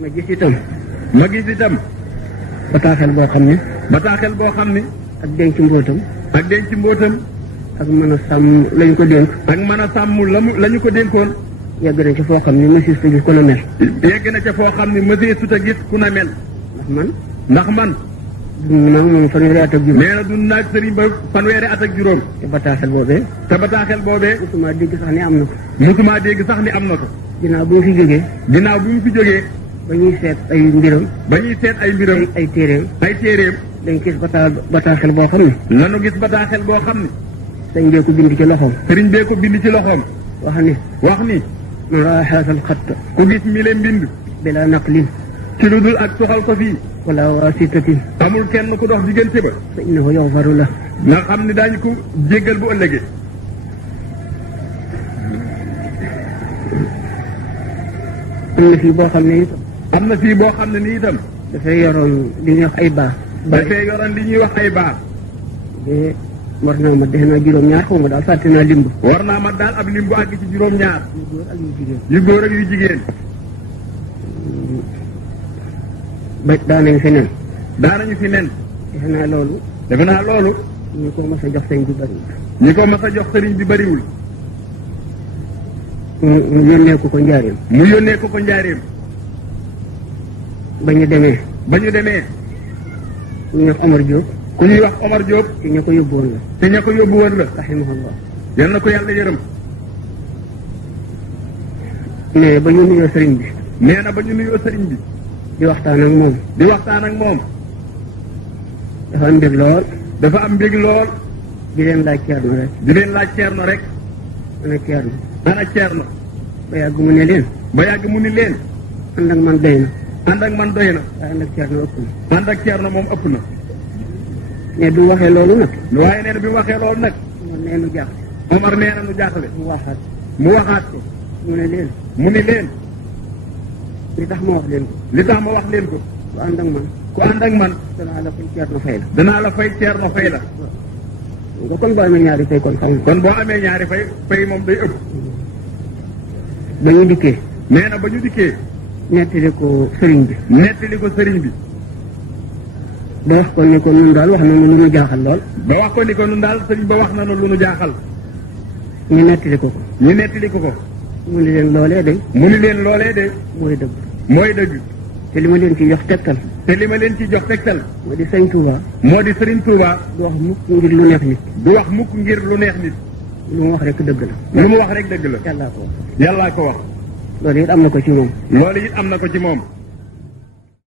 ma gis itam. ma gis itam. bataaxel boo xam ne. bataaxel boo xam ne. ak denc mbóotam. ak denc mbóotam. ak mën a sàmm lañu ko dénk. ak mën a sàmm lañu ko dénkoon. yegg na ca foo xam ne monsieur Sut a gis ku na mel. yegg na ca foo xam ne monsieur Sut a gis ku na mel. ndax man. dund naa moom fanweeri at ak juróom. nee na dund naa sëriñ ba fanweeri at ak juróom. te bataaxel boobee. musuma dégg sax ni am na ko. musuma dégg sax ni am na ko. ginnaaw bu mu fi jógee. ginnaaw bu mu fi jógee. ba ñuy seet ay mbiram. ay téeréem. dañ gis bataaxel boo xam ne. lanu gis bataaxel boo xam ne. sëriñ bee ko bind ci loxoom. sëriñ bee ko bind ci loxoom. wax ni. man raa haazal xatt. ku gis mi leen bind. bilaa naqlin. ci lu dul ak soxal ko fii. wala waasitatin. amul kenn ku dox diggante ba. fa innahu yaghfaru la. nga xam ne daañu ko jéggal bu ëllëgee. am na fii boo xam ne itam. am na fii boo xam ne nii itam. dafay yoroon li ñuy wax ay baax. dafay yoroon li ñuy wax ay baax. war naa ma defe naa juróom-ñaar xaw ma daal fàtte naa limb. war naa ma daal ab limb àgg ci juróom-ñaar. yu góor ak yu jigéen. yu góor ak yu jigéen. ba daanañu fi nen. daanañu fi nen. defe naa loolu. ñi ko mas a jox sëriñ bi bariwul. ñi ko mas a jox sëriñ bi bariwul. mu yónnee ko njaareem. mu yónnee ko njaareem. ba ñu demee. ku ñuy wax Omar Diop. ku ñuy wax Omar Diop. te ña ko yóbbu woon la. rahimahullah. yal na ko yàlla yërëm. nee ba ñu nuyoo sëriñ bi. nee na ba ñu nuyoo sëriñ bi. di waxtaan ak moom. dafa am mbég lool. di leen laaj ceerno rek. ana ceerno. ba yàgg mu ni leen. ànd ak man doy na. waaye ànd ak ceerno ëpp na. ànd ak ceerno moom ëpp na. ne du waxee loolu nag. waaye nee na bi mu waxee loolu nag. Omar nee na nu jaaxle. mu waxaat ko. mu ni leen. li tax ma wax leen ko. ku ànd ak man. danaa la fay ceerno fay la. nga kon boo amee ñaari fay kon xam nga. kon boo amee ñaari fay moom day ëpp. ba ñu dikkee. nee na ba ñu dikkee. nettali ko sëriñ bi. ba wax ko ni ko nun daal wax na nu lu nu jaaxal lool. sëriñ ba wax na nu lu nu jaaxal. ñu nettali ko. mu ni leen loolee de. mooy dëgg. te li ma leen ci jox tegtal. moo di sëriñ Touba. du wax mukk ngir lu neex nit. lu mu wax rek dëgg la. yàllaa ko wax. loolu it am na ko ci moom.